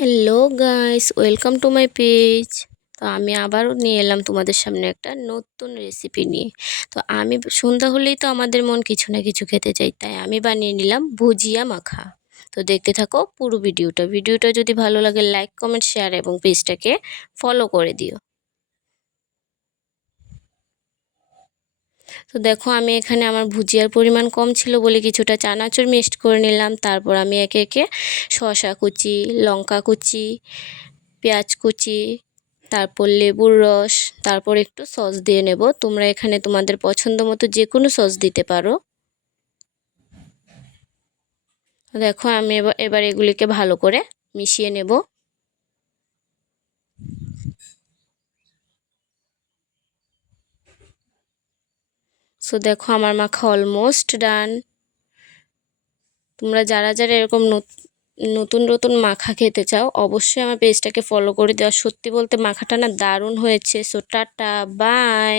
Hello guys, welcome to my page. তো আমি আবারও নিয়ে এলাম তোমাদের সামনে একটা নতুন রেসিপি নিয়ে। তো আমি সন্ধ্যা হলেই তো আমাদের মন কিছু না কিছু খেতে চাই, তাই আমি বানিয়ে নিলাম ভুজিয়া মাখা। তো দেখতে থাকো পুরো ভিডিওটা যদি ভালো লাগে লাইক কমেন্ট শেয়ার এবং পেজটাকে ফলো করে দিও। তো দেখো আমি এখানে আমার ভুজিয়ার পরিমাণ কম ছিল বলে কিছুটা চানাচুর মিক্সড করে নিলাম। তারপর আমি একে একে শসা কুচি, লঙ্কা কুচি, পেঁয়াজ কুচি, তারপর লেবুর রস, তারপর একটু সস দিয়ে নেব। তোমরা এখানে তোমাদের পছন্দ মতো যে কোনো সস দিতে পারো। দেখো আমি এবার এগুলিকে ভালো করে মিশিয়ে নেব। সো দেখো আমার মাখা অলমোস্ট ডান। তোমরা যারা যারা এরকম নতুন নতুন মাখা খেতে চাও অবশ্যই আমার পেজটাকে ফলো করে দেওয়া। সত্যি বলতে মাখাটা না দারুণ হয়েছে। So tata, by.